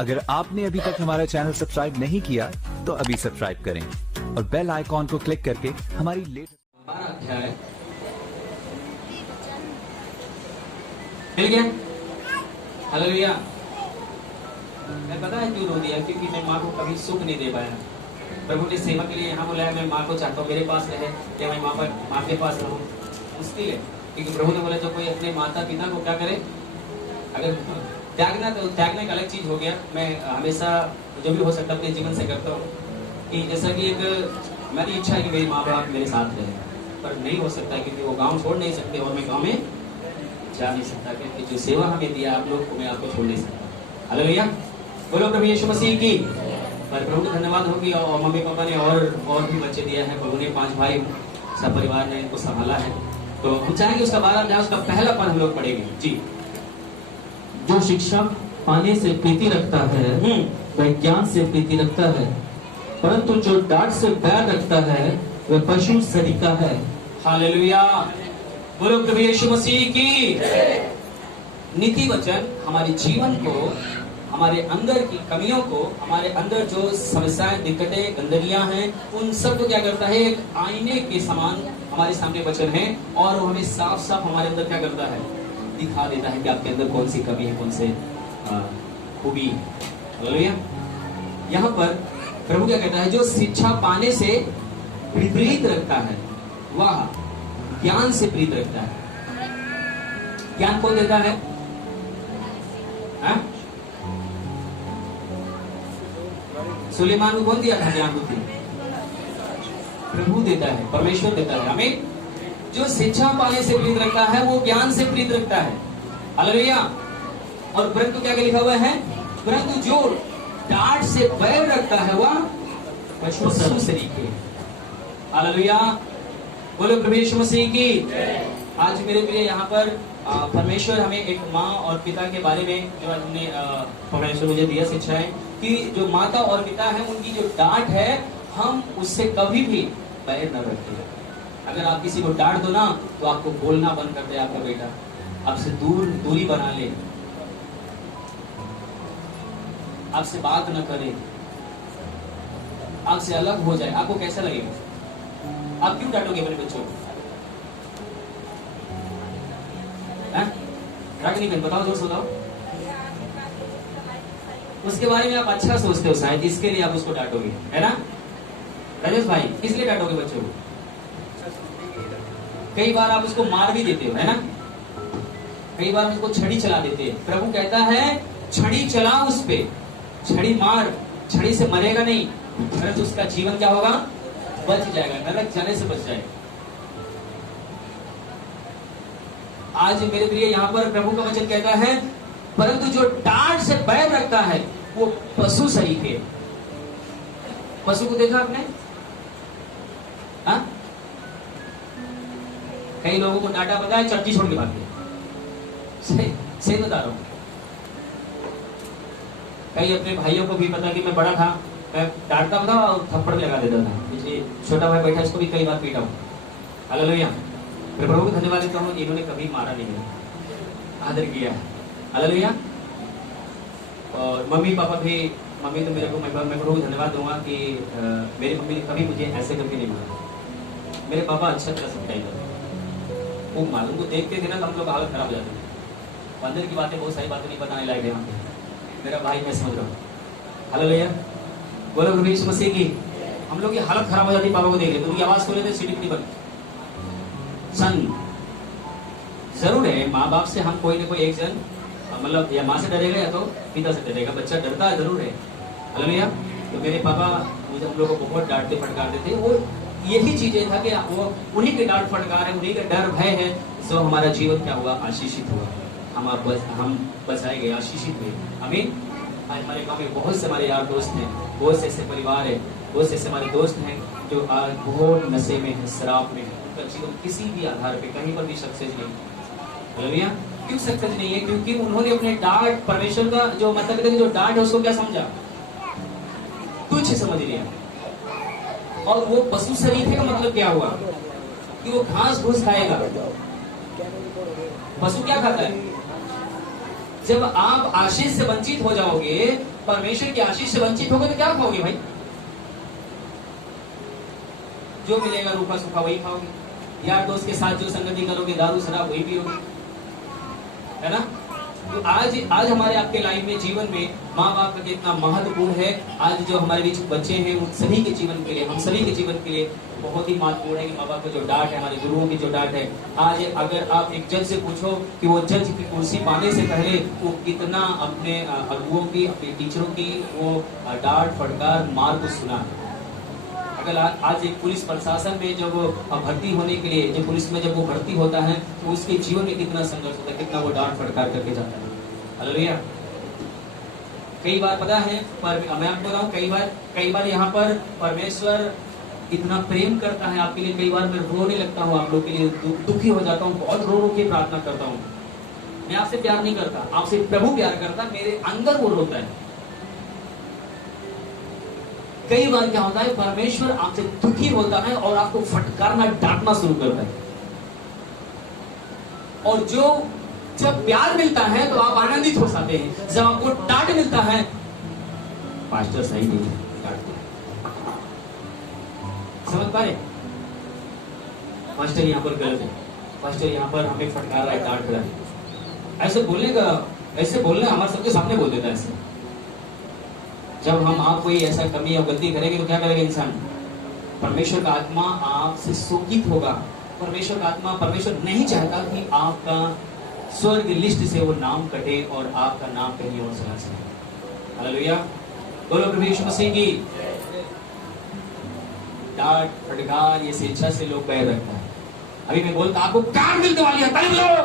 अगर आपने अभी तक हमारा चैनल सब्सक्राइब नहीं किया तो अभी सब्सक्राइब करें और बेल आइकॉन को क्लिक करके हमारी लेटेस्ट 12 अध्याय मिल गया। हालेलुया। मैं पता है क्यों रो दिया, क्योंकि मैं माँ को कभी सुख नहीं दे पाया। प्रभु ने सेवा के लिए यहाँ बुलाया, मैं माँ को चाहता हूँ मेरे पास रहे या मैं माँ के पास रहूँ, मुश्किल है। क्योंकि प्रभु ने बोला जो कोई अपने माता पिता को क्या करे, अगर त्यागना तो त्यागना एक अलग चीज हो गया। मैं हमेशा जो भी हो सकता अपने जीवन से करता हूँ कि जैसा कि एक मेरी इच्छा है कि मेरे माँ बाप मेरे साथ रहे, पर नहीं हो सकता क्योंकि वो गांव छोड़ नहीं सकते और मैं गांव में जा नहीं सकता, क्योंकि जो सेवा हमें दिया आप लोग को मैं आपको छोड़ नहीं सकता। हालेलुया। बोलो प्रभु यीशु मसीह की। पर प्रभु का धन्यवाद होगी। और मम्मी पापा ने और भी बच्चे दिया है, प्रभु ने 5 भाई सब परिवार ने इनको संभाला है। तो हम चाहेंगे उसका 12 अध्याय उसका पहला पद हम लोग पढ़ेंगे जी। जो शिक्षा पाने से प्रीति रखता है वह ज्ञान से प्रीति रखता है, परंतु जो डांट से बैर रखता है वह पशु सरीका है। हालेलुया। बोलो प्रभु यीशु मसीह की। नीति वचन हमारे जीवन को, हमारे अंदर की कमियों को, हमारे अंदर जो समस्याएं, दिक्कतें, गंदगियां हैं, उन सब को क्या करता है, एक आईने के समान हमारे सामने वचन है और वो हमें साफ साफ हमारे अंदर क्या करता है, दिखा देता है कि आपके अंदर कौन सी कमी है, कौन से खूबी है। हालेलुया। यहाँ पर प्रभु क्या कहता है, जो शिक्षा पाने से प्रीत रखता है वह ज्ञान से प्रीत रखता है। ज्ञान कौन देता है? सुलेमान को कौन दिया था ज्ञान बुद्धि? प्रभु देता है, परमेश्वर देता है हमें। जो शिक्षा पाने से प्रीत रखता है वो ज्ञान से प्रीत रखता है। हालेलुया। और परंतु क्या लिखा हुआ है, परंतु जो डांट से बैर रखता है वह पशु सरीखे। हालेलुया। बोलो प्रभु यीशु मसीह की। आज मेरे प्रिय यहाँ पर परमेश्वर हमें एक माँ और पिता के बारे में जो आज हमने परमेश्वर मुझे दिया शिक्षा है कि जो माता और पिता है उनकी जो डांट है हम उससे कभी भी बैर न रखें। अगर आप किसी को डांट दो ना तो आपको बोलना बंद कर दे आपका बेटा, आपसे दूरी बना ले, आपसे बात न करे, आपसे अलग हो जाए, आपको कैसा लगेगा? आप क्यों डांटोगे अपने बच्चों को? नहीं बहन, बताओ, जोर से बताओ। उसके बारे में आप अच्छा सोचते हो शायद, इसके लिए आप उसको डांटोगे, है ना राजेश भाई? इसलिए डांटोगे बच्चों को। कई बार आप उसको मार भी देते हो, है ना? कई बार उसको छड़ी चला देते हैं। प्रभु कहता है छड़ी चला उस पे, छड़ी मार, छड़ी से मरेगा नहीं, परंतु उसका जीवन क्या होगा, बच जाएगा, नरक जाने से बच जाएगा। आज मेरे प्रिय यहाँ पर प्रभु का वचन कहता है परंतु जो डांट से बैर रखता है वो पशु सरीखे। पशु को देखा आपने? हाँ? कई लोगों को डांटा पता है, चट्टी छोड़ के भागते। सही बता रहा हूं। कई अपने भाइयों को भी पता कि मैं बड़ा था, मैं डांटता था और थप्पड़ भी लगा देता था। इसलिए छोटा भाई बैठा, इसको भी कई बार पीटा हूं। हालेलुया। प्रभु को धन्यवाद देता हूं, इन्होंने कभी मारा नहीं है, आदर किया है। हालेलुया। और मम्मी पापा भी, मम्मी तो मेरे को, मैं प्रभु को धन्यवाद दूंगा कि मेरी मम्मी ने कभी मुझे ऐसे कभी नहीं मारा। मेरे पापा अच्छा तरह समझाएगा, वो मालूम को देखते थे ना तो हम लोग हालत खराब हो जाती है। अंदर की बातें, बहुत सारी बातें नहीं बताने लायक यहाँ पे। मेरा भाई, मैं समझ रहा हूँ। हालेलुया। बोलो प्रभु यीशु मसीह की। हम लोग की हालत खराब हो जाती है पापा को देख रहे, तो उनकी आवाज सुन लेते, सीटी बन सन। जरूर है माँ बाप से हम कोई ना कोई एक जन, मतलब या माँ से डरेगा या तो पिता से डरेगा। बच्चा डरता है जरूर है। हालेलुया। तो मेरे पापा मुझे, हम लोग को बहुत डांटते फटकारते थे। वो यही चीजें था कि वो उन्हीं के डांट फटकार है, उन्हीं का डर भय है, तो हमारा जीवन क्या हुआ, आशीषित हुआ। हम बचाए गए, आशीषित हुए। आमीन। हमारे गाँव में बहुत से हमारे यार दोस्त हैं, बहुत से ऐसे परिवार है, बहुत से ऐसे हमारे दोस्त हैं जो आज बहुत नशे में है, शराब में है। उनका जीवन किसी भी आधार पे कहीं पर भी सक्सेस नहीं। हालेलुया। क्यों सक्सेस नहीं है? क्योंकि उन्होंने अपने डांट, परमेश्वर का जो मतलब जो डांट है उसको क्या समझा, कुछ समझ लिया। और वो पशु सरीखे का मतलब क्या हुआ कि वो घास घूस खाएगा। पशु क्या खाता है? जब आप आशीष से वंचित हो जाओगे, परमेश्वर की आशीष से वंचित होगे तो क्या खाओगे भाई? जो मिलेगा रूखा सूखा वही खाओगे। यार दोस्त के साथ जो संगति करोगे, दारू शराब वही पियोगे, है ना? तो आज हमारे आपके लाइफ में, जीवन में माँ बाप का कितना महत्वपूर्ण है। आज जो हमारे बीच बच्चे हैं उन सभी के जीवन के लिए, हम सभी के जीवन के लिए बहुत ही महत्वपूर्ण है कि माँ बाप का जो डांट है, हमारे गुरुओं की जो डांट है। आज अगर आप एक जज से पूछो कि वो जज की कुर्सी पाने से पहले वो कितना अपने अगुओं की, अपने टीचरों की वो डांट फटकार मार को सुना है। अगर आज एक पुलिस प्रशासन में जब भर्ती होने के लिए, जब पुलिस में जब वो भर्ती होता है तो उसके जीवन में कितना संघर्ष होता है, कितना वो डांट फटकार करके जाता है। हालेलुया। कई बार पता है, पर मैं आपको बताऊं, कई बार यहाँ पर परमेश्वर इतना प्रेम करता है आपके लिए। कई बार मैं रोने लगता हूँ आप लोग के लिए, दुखी हो जाता हूँ, बहुत रो के प्रार्थना करता हूँ। मैं आपसे प्यार नहीं करता, आपसे प्रभु प्यार करता, मेरे अंदर वो रोता है। कई बार क्या होता है, परमेश्वर आपसे दुखी होता है और आपको फटकारना, डांटना शुरू करता है। और जब प्यार मिलता है तो आप आनंदित हो जाते हैं। जब आपको डांट मिलता है, पास्टर सही नहीं है, डांटते हैं। समझ पा रहे? पास्टर यहाँ पर गलत है, पास्टर यहाँ पर हमें फटकार रहा है, डांट रहा है। ऐसे बोलने हमारे सबके सामने बोल देता है। ऐसे जब हम आप कोई ऐसा कमी या गलती करेंगे तो क्या करेगा इंसान? परमेश्वर का आत्मा आपसे शोकित होगा। परमेश्वर का आत्मा, परमेश्वर नहीं चाहता कि आपका स्वर्ग लिस्ट से वो नाम कटे और आपका नाम कहीं और चला जाए। हालेलुया। बोलो प्रभु यीशु मसीह की। डांट फटकार ये शिक्षा से लोग पैर रखता है। अभी मैं बोलता आपको कार मिलने वाली है, ताली बजाओ,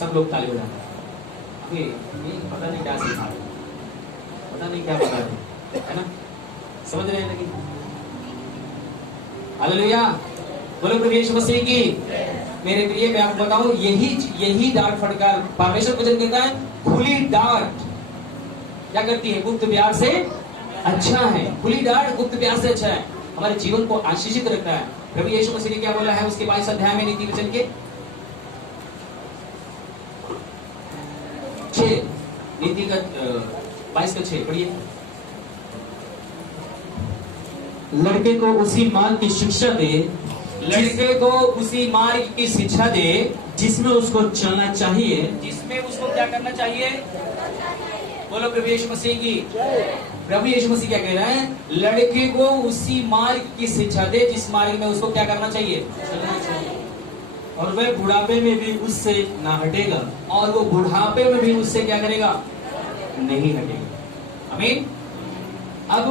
सब लोग ताली बजाते हैं। अभी पता नहीं क्या सिखा रहे, पता नहीं क्या बता रहे, है ना? समझ रहे हैं लेकिन? हालेलुया। बोलो प्रभु यीशु मसीह की। मेरे प्रिय, मैं आपको बताऊं, यही डांट फटकार परमेश्वर वचन कहता है, खुली डांट क्या करती है? गुप्त प्यार से अच्छा है। खुली डांट गुप्त प्यार से अच्छा है, हमारे जीवन को आशीषित रखता है। प्रभु यीशु मसीह ने क्या बोला है उसके 22 अध्याय में, नीति वचन के 6, नीति का 22 का 6 पढ़िए। लड़के को उसी मार्ग की शिक्षा दे, लड़के को उसी मार्ग की शिक्षा दे जिसमें उसको चलना चाहिए, जिसमें उसको क्या करना चाहिए। बोलो प्रभु यीशु मसीह की। प्रभु यीशु मसीह क्या कह रहा है? लड़के को उसी मार्ग की शिक्षा दे जिस मार्ग में उसको क्या करना चाहिए, और वह बुढ़ापे में भी उससे ना हटेगा, और वो बुढ़ापे में भी उससे क्या करेगा, नहीं हटेगा। आमीन। अब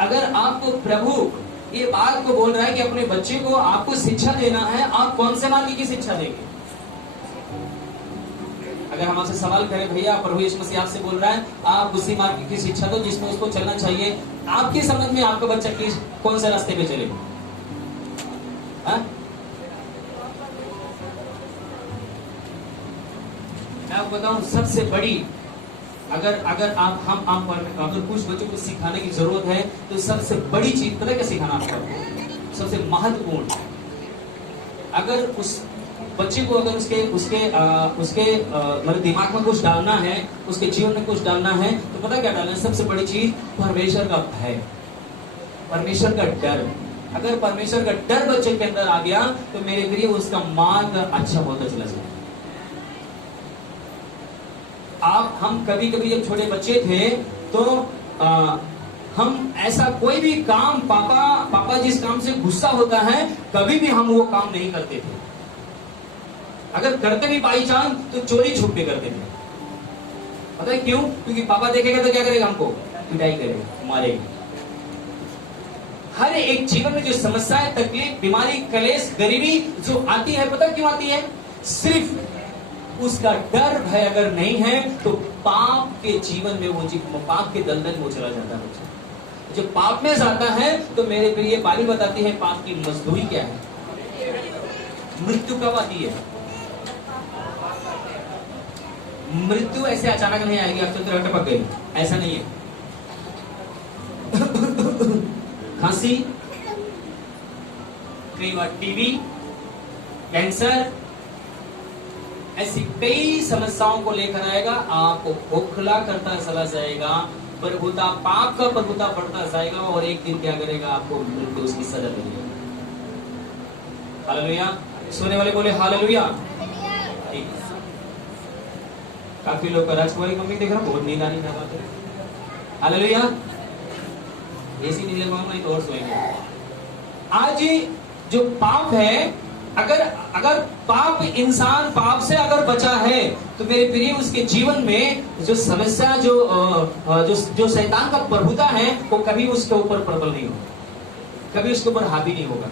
अगर आपको प्रभु ये बात को बोल रहा है कि अपने बच्चे को आपको शिक्षा देना है, आप कौन से मार्ग की शिक्षा देंगे? अगर हम आपसे सवाल करें, भैया प्रभु यीशु मसीह आपसे बोल रहा है आप उसी मार्ग की शिक्षा दो जिसमें उसको चलना चाहिए, आपकी समझ में आपका बच्चा किस कौन से रास्ते पे चलेगा? मैं आपको बताऊं, सबसे बड़ी अगर अगर कुछ बच्चों को सिखाने की जरूरत है तो सबसे बड़ी चीज पता है क्या सिखाना आपको? सबसे महत्वपूर्ण, अगर उस बच्चे को अगर उसके मतलब दिमाग में कुछ डालना है, उसके जीवन में कुछ डालना है, तो पता क्या डालना है? सबसे बड़ी चीज परमेश्वर का भय, परमेश्वर का डर। अगर परमेश्वर का डर बच्चे के अंदर आ गया तो मेरे प्रिय उसका मार्ग अच्छा होता चला जाएगा। हम कभी कभी जब छोटे बच्चे थे तो हम ऐसा कोई भी काम, पापा जिस काम से गुस्सा होता है, कभी भी हम वो काम नहीं करते थे। अगर करते भी बाई चांस तो चोरी छुप के करते थे। पता है क्यों? क्योंकि पापा देखेगा तो क्या करेगा? हमको पिटाई करेगा, मारेगा। हर एक जीवन में जो समस्याएं, तकलीफ, बीमारी, कलेश, गरीबी जो आती है, पता क्यों आती है? सिर्फ उसका डर भय अगर नहीं है तो पाप के जीवन में वो पाप के दलदल में चला जाता है। जब पाप में जाता है तो मेरे प्रिय बाइबल बताती है पाप की मजदूरी क्या है? मृत्यु कब आती है? मृत्यु ऐसे अचानक नहीं आएगी, आप तो टपक गई, ऐसा नहीं है। खांसी, कई बार टीबी, कैंसर, ऐसी कई समस्याओं को लेकर आएगा, आपको खोखला करता चला जाएगा, प्रभुता पाप का प्रभुता बढ़ता जाएगा और एक दिन क्या करेगा, आपको मृत्यु उसकी सजा देगी। हालेलुया। सोने वाले बोले हालेलुया। ठीक है। काफी लोग राजकुमारी मम्मी देख रहा, बहुत नींद आनी था। हालेलुया। ऐसी नींद लगवाऊंगा नहीं तो और सोएंगे। आज जो पाप है, अगर पाप, इंसान पाप से अगर बचा है तो मेरे प्रिय उसके जीवन में जो समस्या, जो शैतान का प्रभुता है, वो कभी उसके ऊपर प्रबल नहीं होगा, कभी उसके ऊपर हावी नहीं होगा।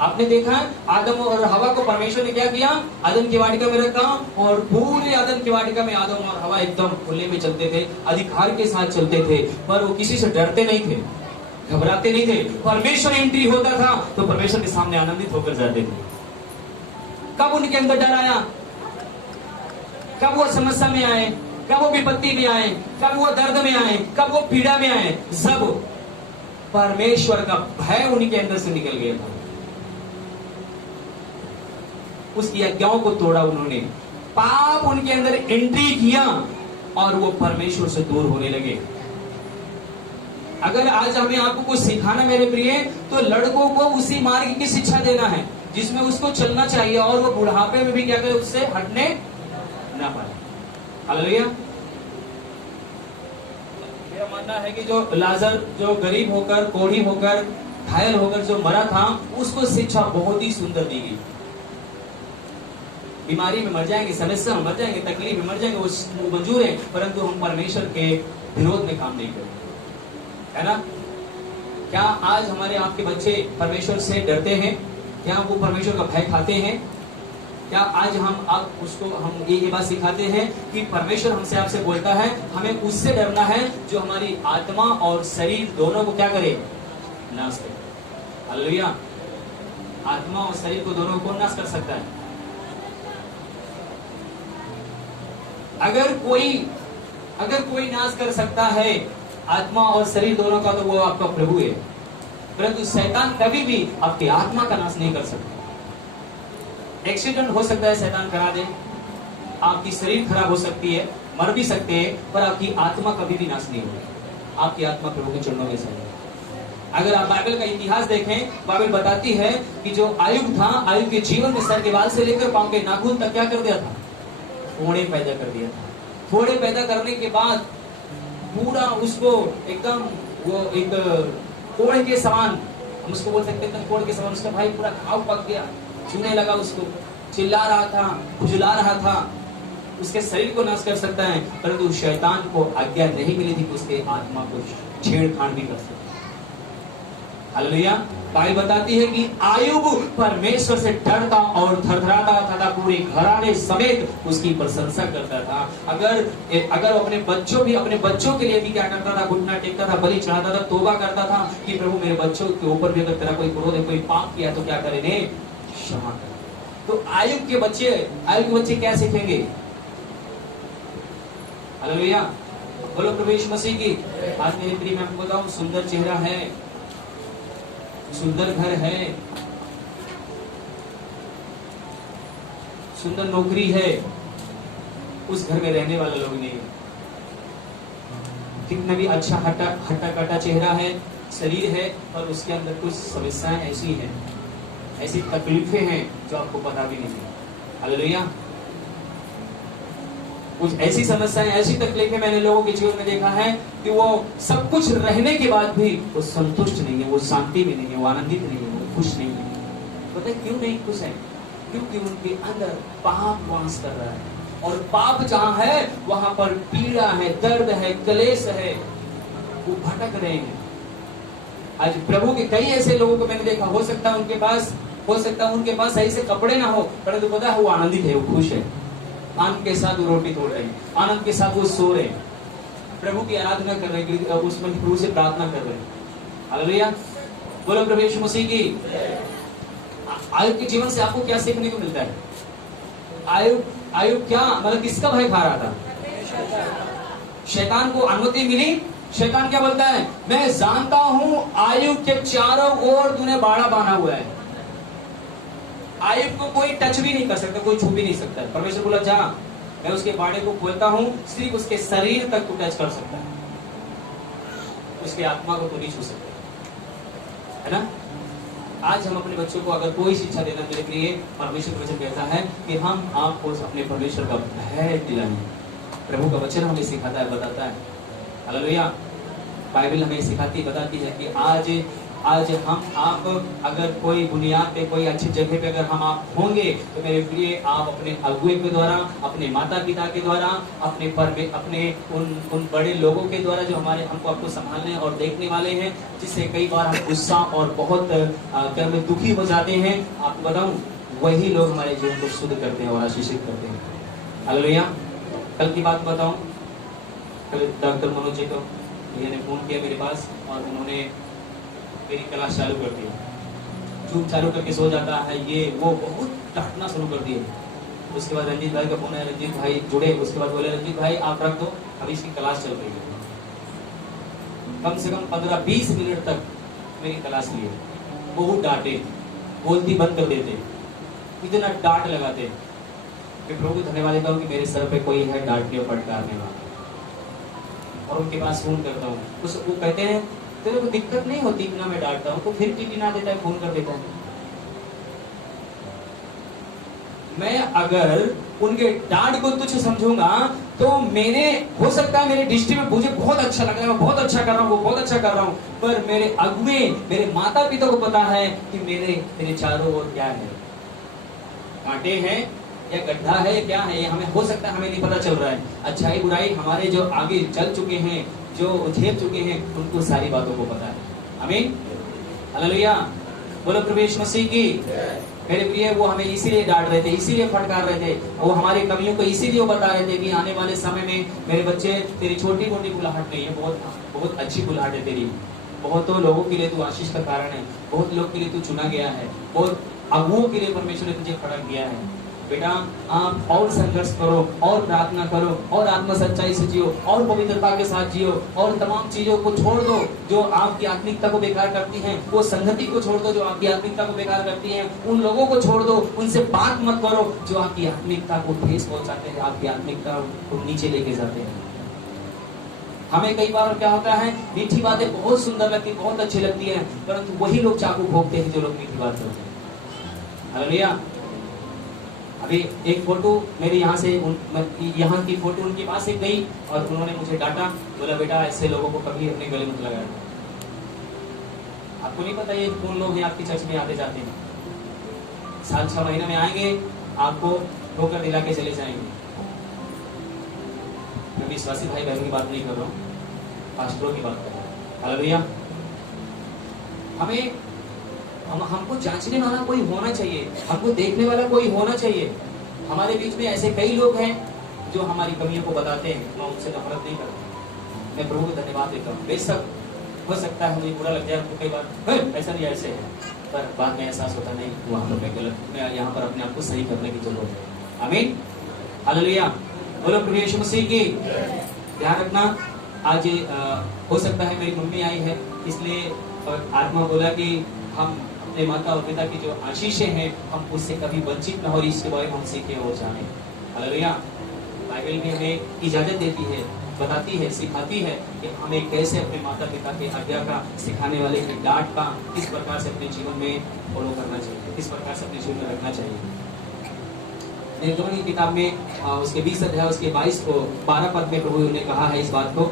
आपने देखा आदम और हवा को परमेश्वर ने क्या किया, आदम की वाटिका में रखा और पूरे आदम की वाटिका में आदम और हवा एकदम खुले में चलते थे, अधिकार के साथ चलते थे, पर वो किसी से डरते नहीं थे, घबराते नहीं थे। परमेश्वर एंट्री होता था तो परमेश्वर के सामने आनंदित होकर जाते थे। कब उनके अंदर डर आया, कब वो समस्या में आए, कब वो विपत्ति में आए, कब वो दर्द में आए, कब वो पीड़ा में आए, सब परमेश्वर का भय उनके अंदर से निकल गया था। उसकी आज्ञाओं को तोड़ा उन्होंने, पाप उनके अंदर एंट्री किया और वो परमेश्वर से दूर होने लगे। अगर आज हमें आपको कुछ सिखाना मेरे प्रिय, तो लड़कों को उसी मार्ग की शिक्षा देना है जिसमें उसको चलना चाहिए और वो बुढ़ापे में भी क्या करे, उससे हटने ना पाए। हालेलुया। मेरा मानना है कि जो लाजर, जो गरीब होकर, कोढ़ी होकर, घायल होकर जो मरा था, उसको शिक्षा बहुत ही सुंदर दी गई। बीमारी में मर जाएंगे, समस्या में मर जाएंगे, तकलीफ में मर जाएंगे, वो मंजूर है, परंतु हम परमेश्वर के विरोध में काम नहीं करते, है ना। क्या आज हमारे आपके बच्चे परमेश्वर से डरते हैं? क्या वो परमेश्वर का भय खाते हैं? क्या आज हम ये बात सिखाते हैं कि परमेश्वर हमसे आपसे बोलता है, हमें उससे डरना है जो हमारी आत्मा और शरीर दोनों को क्या करे, नाश करे। हालेलुया। आत्मा और शरीर को दोनों को नाश कर सकता है। अगर कोई नाश कर सकता है आत्मा और शरीर दोनों का, तो वो आपका प्रभु है, परंतु शैतान कभी भी आपकी आत्मा का नाश नहीं कर सकता। एक्सीडेंट हो सकता है, शैतान करा दे, आपकी शरीर खराब हो सकती है, मर भी सकते हैं, पर आपकी आत्मा कभी भी नाश नहीं होगी। आपकी आत्मा प्रभु के चरणों में से है। अगर आप बाइबल का इतिहास देखें, बाइबल बताती है कि जो आयुब था, आयुब के जीवन में सर के बाल से लेकर पांव के नाखून तक क्या कर दिया था, फोड़े पैदा कर दिया था। फोड़े पैदा करने के बाद पूरा उसको एकदम वो एक कोड़ के समान, हम उसको बोल सकते हैं कोड़ के समान, उसका भाई पूरा घाव पक गया, छूने लगा उसको, चिल्ला रहा था, खुजला रहा था। उसके शरीर को नाश कर सकता है, परंतु शैतान को आज्ञा नहीं मिली थी कि उसके आत्मा को छेड़खाड़ भी कर सकता। हालेलुया। बाइबल बताती है कि आयुब परमेश्वर से डरता और थरथराता था, पूरे घराने समेत उसकी प्रशंसा करता था। अगर अपने बच्चों के लिए भी क्या करता था, घुटना टेकता था, बलि चढ़ाता था, तौबा करता था कि प्रभु मेरे बच्चों के ऊपर भी अगर तेरा कोई क्रोध है, कोई पाप किया तो क्या करे, क्षमा कर। तो आयुब के बच्चे क्या सीखेंगे? हालेलुया। बोलो प्रभु यीशु मसीह की। आज मेरे प्रिय मैं आपको बताऊं, सुंदर चेहरा है, सुंदर घर है, सुंदर नौकरी है, उस घर में रहने वाले लोग नहीं। कितना भी अच्छा हट्टा कटा चेहरा है, शरीर है, पर उसके अंदर कुछ समस्याएं ऐसी हैं, ऐसी तकलीफें हैं जो आपको पता भी नहीं है। हालेलुया। कुछ ऐसी समस्याएं, ऐसी तकलीफें मैंने लोगों के जीवन में देखा है कि वो सब कुछ रहने के बाद भी वो संतुष्ट नहीं है, वो शांति में नहीं है, वो आनंदित नहीं है, वो खुश नहीं है। पता है क्यों नहीं खुश है? क्योंकि उनके अंदर पाप वास कर रहा है, और पाप जहां है वहां पर पीड़ा है, दर्द है, क्लेश है, वो भटक रहे हैं। आज प्रभु के कई ऐसे लोगों को मैंने देखा, हो सकता है उनके पास सही से कपड़े ना हो, परंतु पता है वो आनंदित है, वो खुश है, आनंद के साथ वो रोटी तोड़ रहे हैं, आनंद के साथ वो सो रहे हैं, प्रभु की आराधना कर रहे हैं, उसमें प्रभु से प्रार्थना कर रहे हैं। हालेलुया। बोलो प्रभु यीशु मसीह की। आयुब के जीवन से आपको क्या सीखने को मिलता है? आयुब क्या मतलब किसका भय खा रहा था? शैतान को अनुमति मिली। शैतान क्या बोलता है? मैं जानता हूं आयुब के चारों ओर तूने बाड़ा बांधा हुआ है, आयुब को कोई टच भी नहीं कर सकता, कोई छू भी नहीं सकता। परमेश्वर बोला जा, मैं उसके बाड़े को खोलता हूँ, सिर्फ उसके शरीर तक तू टच कर सकता है, उसके आत्मा को तो नहीं छू सकता, है ना। आज हम अपने बच्चों को अगर कोई शिक्षा देना मेरे लिए, परमेश्वर का वचन कहता है कि हम आपको अपने परमेश्वर का भय दिलाएं। प्रभु का वचन हमें सिखाता है, बताता है, हालेलुया। बाइबल हमें सिखाती बताती है कि आज हम आप अगर कोई बुनियाद पे, कोई अच्छी जगह पे अगर हम आप होंगे, तो मेरे प्रिय आप अपने अगुए के द्वारा, अपने माता पिता के द्वारा, अपने उन बड़े लोगों के द्वारा जो हमारे हमको आपको संभालने और देखने वाले हैं, जिससे कई बार हम गुस्सा और बहुत कर्म में दुखी हो जाते हैं, आपको बताऊं वही लोग हमारे जीवन को शुद्ध करते हैं और आशीषित करते हैं। हालेलुया। कल की बात बताऊं, कल डॉक्टर मनोज जी को भैया ने फोन किया मेरे पास और उन्होंने मेरी क्लास चालू कर दी। चूप चालू करके सो जाता है, ये वो बहुत डांटना शुरू कर दिए। उसके बाद रंजीत भाई का फोन आया, रंजीत भाई जुड़े, उसके बाद बोले रंजीत भाई आप रख दो, अभी इसकी क्लास चल रही है। कम से कम 15-20 मिनट तक मेरी क्लास लिए, बहुत डांटे, बोलती बंद कर देते, इतना डांट लगाते। मैं प्रभु को धन्यवाद देता हूँ कि मेरे सर पे कोई है डांटने और फटकारने वाला। और उनके पास फोन करता हूँ, वो कहते हैं तेरे को दिक्कत नहीं होती ना मैं डांटता हूँ, तो फिर टीवी ना देता है, फोन कर देता है। मैं अगर उनके डांट को तुच्छ समझूंगा तो मेरे हो सकता है मेरे दृष्टि में मुझे बहुत अच्छा लग रहा है, मैं बहुत अच्छा कर रहा हूँ, वो बहुत अच्छा कर रहा हूँ, पर मेरे अगुए, मेरे माता पिता को पता है कि मेरे चारों ओर क्या है, कांटे हैं या गड्ढा है, क्या है, ये हमें हो सकता है हमें नहीं पता चल रहा है। अच्छाई बुराई हमारे जो आगे चल चुके हैं, जो झेल चुके हैं, उनको सारी बातों को पता है। आमीन, हालेलुया। बोलो प्रभु यीशु मसीह की। मेरे प्रिय, वो हमें इसीलिए डांट रहे थे, इसीलिए फटकार रहे थे, वो हमारे कमियों को इसीलिए बता रहे थे कि आने वाले समय में मेरे बच्चे, तेरी छोटी मोटी बुलाहट नहीं है, बहुत अच्छी बुलाहट है तेरी। बहुतों लोगों के लिए तू आशीष का कारण है, बहुत लोग के लिए तू चुना गया है, बहुत अगुओं के लिए परमेश्वर ने तुझे खड़ा किया है। बेटा आप और संघर्ष करो, और प्रार्थना करो, और आत्मा सच्चाई से जियो, और पवित्रता के साथ जियो, और तमाम चीजों को छोड़ दो जो आपकी आत्मिकता को बेकार करती हैं, वो संगति को छोड़ दो जो आपकी आत्मिकता को बेकार करती हैं, उन लोगों को छोड़ दो, उनसे बात मत करो जो आपकी आत्मिकता को ठेस पहुंचाते हैं, आपकी आत्मिकता को नीचे लेके जाते हैं। हमें कई बार क्या होता है, मीठी बातें बहुत सुंदर लगती, बहुत अच्छी लगती है, परंतु वही लोग चाकू भोगते हैं जो लोग मीठी बात करते हैं। हालेलुया। अभी एक फोटो मेरे यहाँ की फोटो उनके पास से गई और उन्होंने मुझे डांटा, बोला बेटा ऐसे लोगों को कभी अपने गले मत लगाया। आपको नहीं पता ये कौन लोग हैं आपकी चर्च में आते जाते हैं, 7-6 महीने में आएंगे, आपको ठोकर दिला के चले जाएंगे। मैं विश्वासी भाई बहन की बात नहीं कर रहा हूँ, पास्टरों की बात कर रहा हूँ। हालेलुया। हमको जांचने वाला कोई होना चाहिए, हमको देखने वाला कोई होना चाहिए। हमारे बीच में ऐसे कई लोग हैं जो हमारी कमियों को बताते हैं, मैं उनसे नफरत नहीं करता। मैं प्रभु को धन्यवाद देता हूँ। बेशक हो सकता है मुझे बुरा लग जाए, कई बार ऐसा नहीं ऐसे है, पर बाद में एहसास होता नहीं वहाँ पर मैं गलत, मैं यहाँ पर अपने आप को सही करने की जरूरत है। आमीन, हालेलुया। बोलो प्रभु यीशु मसीह की। ध्यान रखना, आज हो सकता है मेरी मम्मी आई है, इसलिए आत्मा बोला कि हम अपने माता और पिता की जो आशीषें हैं हम उससे कभी वंचित न हो, इसके बारे में हम सीखें और जाने। हालेलुया। बाइबल भी हमें इजाजत देती है, बताती है, सिखाती है कि हमें कैसे अपने माता पिता के आज्ञा का, सिखाने वाले की डांट का किस प्रकार से अपने जीवन में फॉलो करना चाहिए, किस प्रकार से अपने जीवन में रखना चाहिए। निर्गमन की किताब में उसके 20 अध्याय उसके 12 पद में प्रभु ने कहा है इस बात को,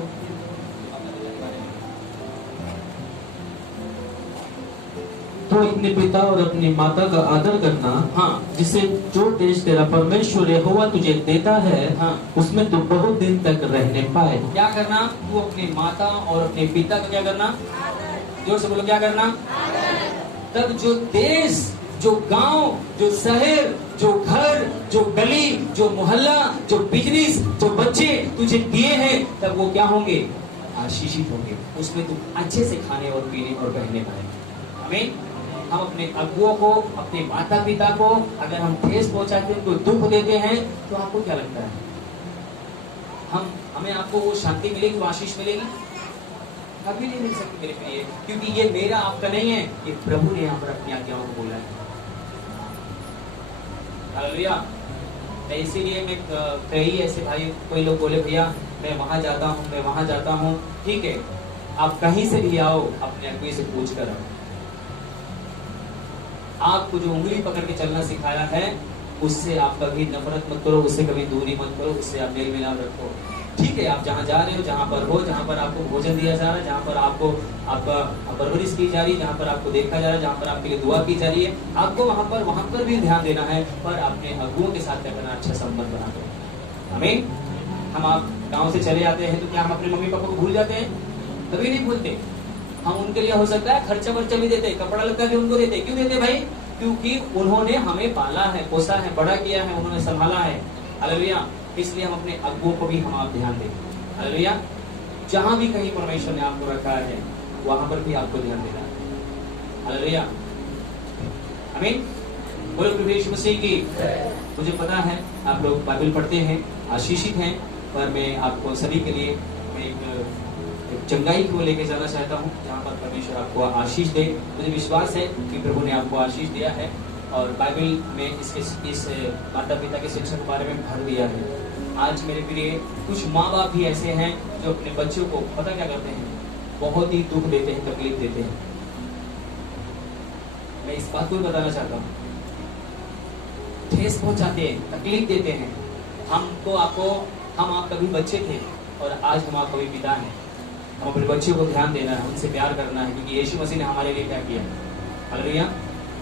तो अपने पिता और अपनी माता का आदर करना, हाँ, जिसे जो देश तेरा परमेश्वर यहोवा तुझे देता है, हाँ, उसमें तू बहुत दिन तक रहने पाए। क्या करना? तू अपने माता और अपने पिता का क्या करना? जोर से बोलो, क्या करना? तब जो देश, जो गांव, जो शहर, जो घर, जो गली, जो मोहल्ला, जो बिजनेस, जो बच्चे तुझे दिए हैं, तब वो क्या होंगे? आशीषित होंगे। उसमें तू अच्छे से खाने और पीने और पहनने पाएंगे। हमें हम अपने अगुओं को, अपने माता पिता को अगर हम ठेस पहुंचाते हैं, उनको दुख देते हैं, तो आपको क्या लगता है हमें आपको वो शांति मिलेगी, वो आशीष मिलेगी? कभी नहीं मिल सकती मेरे प्रिय, क्योंकि ये मेरा आपका नहीं है, ये प्रभु ने यहाँ पर अपनी आज्ञाओं को बोला है। हालेलुया। तो इसीलिए मैं कई ऐसे भाई, कोई लोग बोले भैया मैं वहां जाता हूँ, मैं वहां जाता हूँ। ठीक है, आप कहीं से भी आओ, अपने अगुए से पूछ कर आओ। आपको जो उंगली पकड़ के चलना सिखाया है, उससे आप कभी नफरत मत करो, उससे कभी दूरी मत करो, उससे आप मेल मिलाप रखो। ठीक है, आप जहाँ जा रहे हो, जहाँ पर हो, जहाँ पर आपको भोजन दिया जा रहा है, जहाँ पर आपको आपका परवरिश की जा रही है, जहाँ पर आपको देखा जा रहा है, जहाँ पर आपके लिए दुआ की जा रही है, आपको वहाँ पर भी ध्यान देना है। पर अपने अगुओं के साथ क्या करना, अच्छा संबंध बना दो। हमें हम आप गाँव से चले आते हैं तो क्या हम अपने मम्मी पापा को भूल जाते हैं? कभी नहीं भूलते। हम उनके लिए हो सकता है खर्चा वर्चा भी देते, कपड़ा लत्ता भी उनको देते। क्यों देते भाई? क्योंकि उन्होंने हमें पाला है, पोसा है, बड़ा किया है, उन्होंने संभाला है। हालेलुया। इसलिए हम अपने अगुओं को भी हम आप ध्यान दें। हालेलुया। जहां भी कहीं परमेश्वर ने आपको रखा है, वहां पर भी आपको ध्यान देना है। हालेलुया। आमीन। बोलो प्रभु यीशु मसीह की। मुझे पता है आप लोग बाइबल पढ़ते हैं, आशीषित हैं, पर मैं आपको सभी के लिए मैं एक चंगाई को लेके जाना चाहता हूँ, जहाँ पर परमेश्वर आपको आशीष दे। मुझे विश्वास है कि प्रभु ने आपको आशीष दिया है और बाइबल में इस माता पिता की शिक्षा के बारे में भर दिया है। आज मेरे प्रिय कुछ माँ बाप भी ऐसे हैं जो अपने बच्चों को पता क्या करते हैं, बहुत ही दुख देते हैं, तकलीफ देते हैं। मैं इस बात को बताना चाहता हूँ, ठेस पहुंचाते हैं, तकलीफ देते हैं। हम आप कभी बच्चे थे और आज हम आप कभी पिता हैं। हम अपने बच्चों को ध्यान देना है, उनसे प्यार करना है, क्योंकि यीशु मसीह ने हमारे लिए क्या किया। हालेलुया।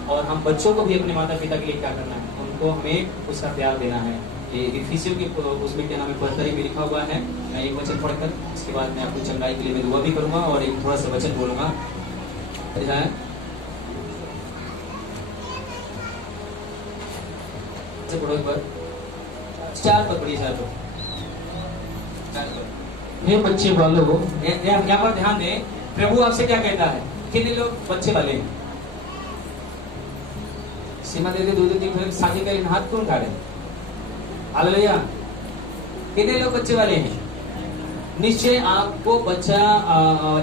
और हम बच्चों को भी अपने माता पिता के लिए क्या करना है, उनको हमें उसका प्यार देना है। ये इफिसियों के उसमें क्या नाम है, 15 में लिखा हुआ है। मैं एक वचन पढ़कर इसके बाद मैं आपको चंगाई के लिए मैं दुआ भी करूंगा और एक थोड़ा सा वचन बोलूंगा। पढ़ो एक बार, 4 पर पढ़िए, 4 पर। हे बच्चे वालों, यहाँ पर ध्यान दें, प्रभु आपसे क्या कहता है? कितने लोग बच्चे वाले हैं? सीमा दे 2-3 शादी का हाथ क्यों उठा रहे? हालेलुया। कितने लोग बच्चे वाले हैं? निश्चय आपको बच्चा,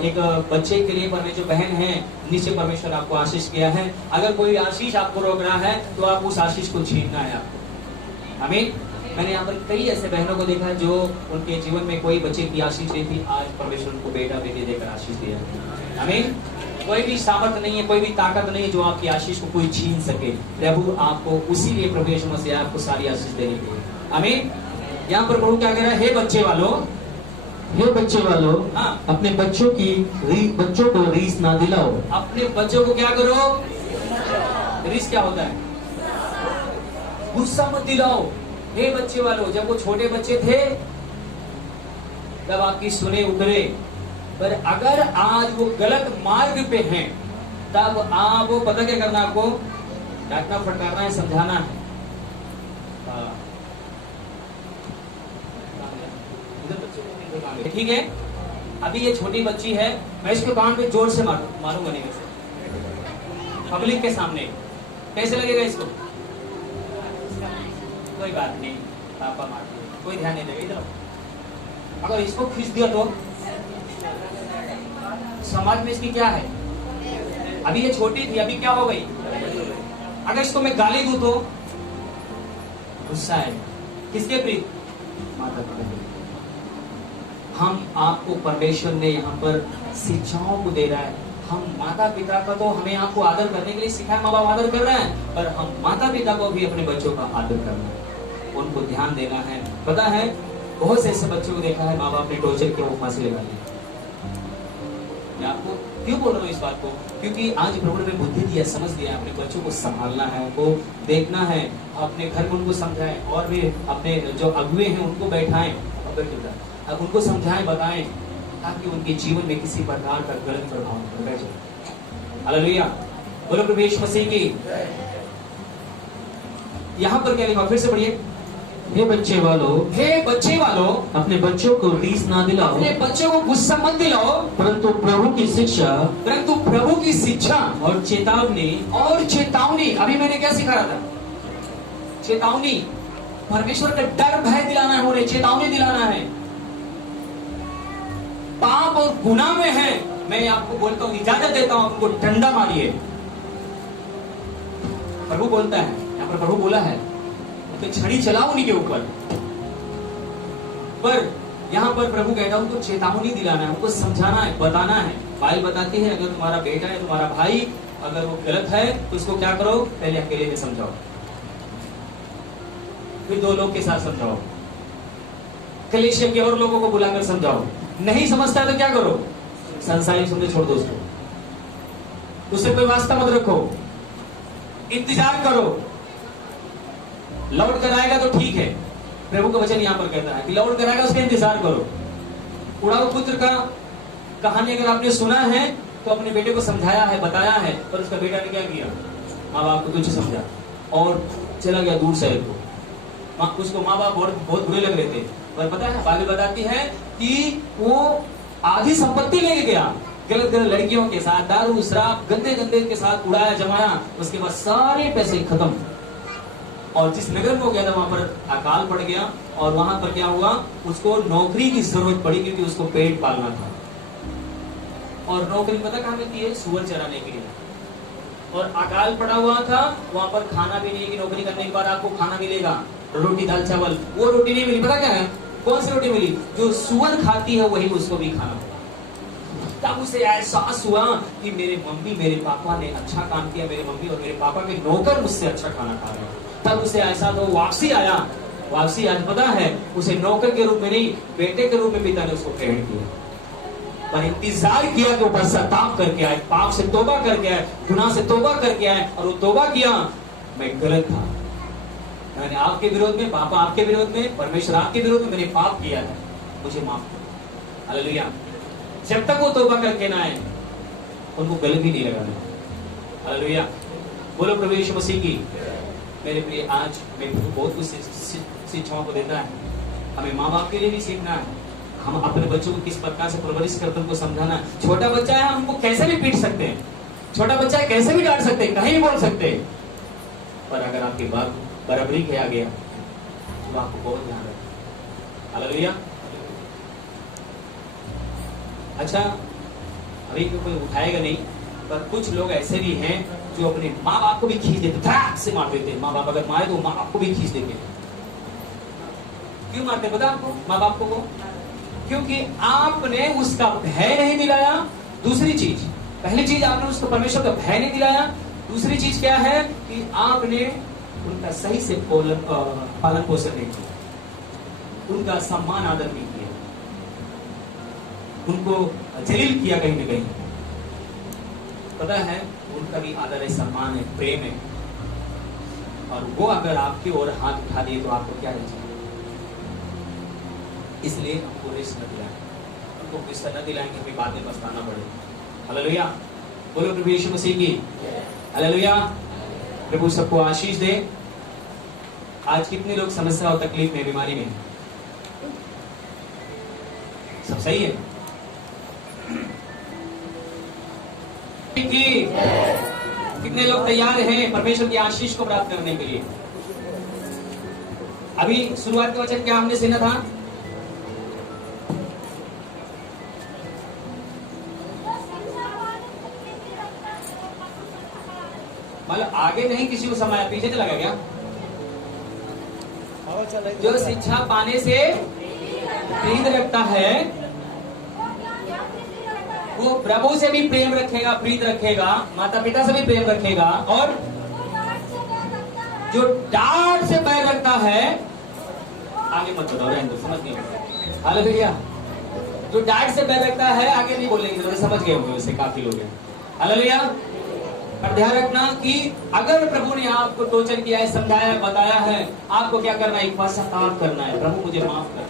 एक बच्चे के लिए परमेश्वर बहन है, निश्चय परमेश्वर आपको आशीष किया है। अगर कोई आशीष आपको रोक रहा है तो आप उस आशीष को छीनना है आपको। आमीन। मैंने यहाँ पर कई ऐसे बहनों को देखा जो उनके जीवन में कोई बच्चे की आशीष नहीं थी, आज परमेश्वर उनको बेटा बेटी देकर आशीष दिया। आमीन। कोई भी सामर्थ्य नहीं है, कोई भी ताकत नहीं है जो आपकी आशीष को कोई छीन सके। प्रभु आपको उसी लिए प्रभु यीशु मसीह आपको सारी आशीष देने के लिए। आमीन। यहाँ पर प्रभु क्या कह रहा है? हे बच्चे वालों, हाँ, अपने बच्चों को रीस ना दिलाओ। अपने बच्चों को क्या करो? रीस क्या होता है? गुस्सा मत दिलाओ। हे बच्चे वालों, जब वो छोटे बच्चे थे तब आपकी सुने उतरे, पर अगर आज वो गलत मार्ग पे हैं, तब आप वो पता क्या करना, आपको डांटना फटकारना है, समझाना है। ठीक है, अभी ये छोटी बच्ची है, मैं इसके कान पे जोर से मारूंगा नहीं, वैसे पब्लिक के सामने। कैसे लगेगा इसको? कोई बात नहीं, पापा मार दिए, कोई ध्यान नहीं देगा। इधर अगर इसको खींच दिया तो समाज में इसकी क्या है? अभी ये छोटी थी, अभी क्या हो गई? अगर इसको मैं गाली दूं तो गुस्सा है। किसके प्रति? माता पिता के। हम आपको परमेश्वर ने यहाँ पर शिक्षाओं को दे रहा है। हम माता पिता का तो हमें आपको आदर करने के लिए सिखाया, माँ बाप आदर कर रहे हैं, पर हम माता पिता को भी अपने बच्चों का आदर करना है, उनको ध्यान देना है। पता है बहुत से ऐसे बच्चों को देखा है माँ बाप ने टॉर्चर किया, वो फांसी लगा ली। मैं आपको क्यों बोल रहा हूँ इस बात को? क्योंकि आज प्रभु ने बुद्धि दिया, समझ दिया, अपने बच्चों को संभालना है, उनको देखना है, अपने घर में उनको समझाएं, और भी अपने जो अगुए हैं उनको बैठाएं, अब उनको समझाएं, बताएं, ताकि उनके जीवन में किसी प्रकार का गलत प्रभाव न पड़े। हालेलुया। बोलो प्रभु यीशु मसीह की। यहाँ पर क्या लिखा? फिर से पढ़िए। हे बच्चे वालों, अपने बच्चों को रीस ना दिलाओ, अपने बच्चों को गुस्सा मत दिलाओ, परंतु प्रभु की शिक्षा और चेतावनी। अभी मैंने क्या सिखा रहा था? चेतावनी। परमेश्वर का डर भय दिलाना है, उन्हें चेतावनी दिलाना है। पाप और गुनाह में है, मैं आपको बोलता हूं, इजाजत देता हूं, आपको डंडा मारिए। प्रभु बोलता है, यहाँ पर प्रभु बोला है, तो छड़ी चलाओ उन्हीं के ऊपर। पर यहाँ पर प्रभु कहता है उनको चेतावनी दिलाना है, उनको समझाना है, बताना है। बाइबल बताती है अगर तुम्हारा बेटा है, तुम्हारा भाई अगर वो गलत है तो उसको क्या करो, पहले अकेले में समझाओ, फिर 2 लोग के साथ समझाओ, कलीसिया के और लोगों को बुलाकर समझाओ। नहीं समझता है तो क्या करो, संसारिक समझे छोड़ दो उसको, उससे कोई वास्ता मत रखो, इंतजार करो, लौट कर आएगा तो ठीक है। प्रभु का वचन यहाँ पर कहता है कि लौट कर आएगा, उसका इंतजार करो। उड़ाऊ पुत्र का कहानी अगर आपने सुना है तो अपने बेटे को समझाया है, बताया है, पर उसका बेटा ने क्या किया, माँ बाप को तुझे समझा और चला गया दूर शहर को। उसको माँ बाप बहुत बुरे लग रहे थे, पर पता है बाइबल बताती है कि वो आधी संपत्ति लेके गया, गलत गलत लड़कियों के साथ, दारू शराब गंदे गंदे के साथ उड़ाया जमाया, उसके बाद सारे पैसे खत्म। और जिस नगर में वो गया था वहां पर अकाल पड़ गया और वहां पर क्या हुआ, उसको नौकरी की जरूरत पड़ी क्योंकि उसको पेट पालना था। और नौकरी पता कहाँ मिलती है, सुअर चराने के लिए। और अकाल पड़ा हुआ था, वहां पर खाना भी नहीं कि नौकरी करने के बाद आपको खाना मिलेगा, रोटी दाल चावल, वो रोटी नहीं मिली। पता क्या है, कौन सी रोटी मिली, जो सुअर खाती है वही उसको भी खाना। तब उसे एहसास हुआ कि मेरे मम्मी मेरे पापा ने अच्छा काम किया, मेरे मम्मी और मेरे पापा के नौकर मुझसे अच्छा खाना खा रहे हैं। तब उसे एहसास हो, वापसी आया। वापसी आज पता है उसे नौकर के रूप में नहीं, बेटे के रूप में पिता ने उसको ग्रहण किया। पर इंतजार किया कि वो पश्चाताप करके आए, पाप से तौबा करके आए, गुनाह से तौबा करके आए। और वो तौबा किया, मैं गलत था, मैंने आपके विरोध में, पापा आपके विरोध में, परमेश्वर आपके विरोध में मैंने पाप किया है, मुझे माफ करो। हालेलुया। जब तक वो तौबा करके ना आए उनको गले भी नहीं लगाना। हालेलुया। बोलो प्रभु यीशु मसीह की। मेरे प्रिय, आज मैं बहुत कुछ शिक्षाओं को देता है, हमें माँ बाप के लिए भी सीखना है, हम अपने बच्चों को किस प्रकार से परवरिश करते हैं उनको समझाना है। छोटा बच्चा है, हम उनको कैसे भी पीट सकते हैं, छोटा बच्चा है कैसे भी डांट सकते हैं, कहीं भी बोल सकते हैं, पर अगर आपकी बात बराबरी किया गया तो आपको बहुत ध्यान रखना। हालेलुया। अच्छा, अभी कोई उठाएगा नहीं, पर कुछ लोग ऐसे भी हैं जो अपने माँ बाप को भी खींच देते, धड़ाक से मार देते। माँ बाप अगर मारे तो माँ बाप को भी खींच देते। क्यों मारते पता आपको माँ बाप को? क्योंकि आपने उसका भय नहीं दिलाया। दूसरी चीज, पहली चीज आपने उसको परमेश्वर का भय नहीं दिलाया। दूसरी चीज क्या है कि आपने उनका सही से पालन पोषण नहीं किया, उनका सम्मान आदर नहीं किया, उनको जलील किया कहीं न कहीं। पता है उनका भी आदर है, सम्मान है, प्रेम है, और वो अगर आपकी ओर हाथ उठा दिए तो आपको क्या रह जाए। इसलिए हमको रिस्क न दिलाएं, उनको गुस्सा न दिलाएंगे, हमें बाद में पछताना पड़े। हालेलुया। बोलो प्रभु यीशु मसीह की। हालेलुया। प्रभु सबको आशीष दे। आज कितने लोग समस्या और तकलीफ में, बीमारी में? सब सही है कि कितने लोग तैयार हैं परमेश्वर की आशीष को प्राप्त करने के लिए? अभी शुरुआत का वचन क्या हमने सुना था? मतलब आगे नहीं किसी को समाया, पीछे चला गया क्या? जो शिक्षा पाने से प्रीत रखता है वो प्रभु से भी प्रेम रखेगा, प्रीत रखेगा, माता पिता से भी प्रेम रखेगा, और जो डांट से बैर रखता है, आगे मत बताओ, रहने दो, समझ गए? हालेलुया। जो डांट से बैर रखता है, आगे नहीं बोलेंगे, समझ गए होंगे वैसे काफी लोग हैं। हालेलुया। पर ध्यान रखना कि अगर प्रभु ने आपको टोचन किया है, समझाया है, बताया है, आपको क्या करना है? पश्चाताप करना है। प्रभु मुझे माफ कर,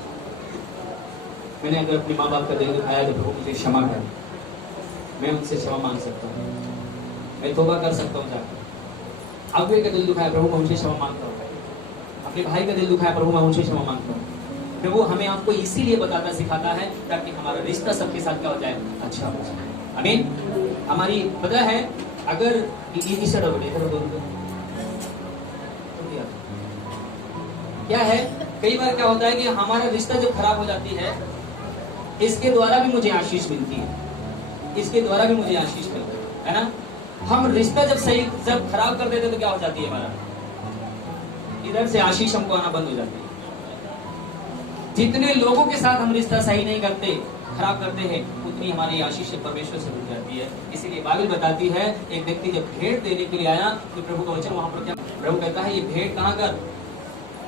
मैंने अगर अपने माँ बाप का दिल दुखाया तो प्रभु मुझे क्षमा कर, मैं उनसे क्षमा मांग सकता हूँ, मैं तौबा कर सकता हूँ जाकर। अगुए का दिल दुखाया, प्रभु मैं उनसे क्षमा मांगता हूँ, अपने भाई का दिल दुखाया, प्रभु मैं उनसे क्षमा मांगता हूँ। प्रभु हमें आपको इसीलिए बताता सिखाता है ताकि हमारा रिश्ता सबके साथ क्या हो जाए? अच्छा हो जाए। आमीन। हमारी पता है अगर क्या है, कई बार क्या होता है कि हमारा रिश्ता जब खराब हो जाती है, इसके द्वारा भी मुझे आशीष मिलती है, इसके द्वारा भी मुझे आशीष मिलती है ना। हम रिश्ता जब खराब कर देते तो क्या हो जाती है हमारा? इधर से आशीष हमको आना बंद हो जाती है। जितने लोगों के साथ हम रिश्ता सही नहीं करते, खराब करते हैं, उतनी हमारी आशीष परमेश्वर से मिल जाती है। इसीलिए बाइबल बताती है एक व्यक्ति जब भेंट देने के लिए आया तो प्रभु का वचन वहां पर क्या, प्रभु कहता है ये भेंट कहाँ कर,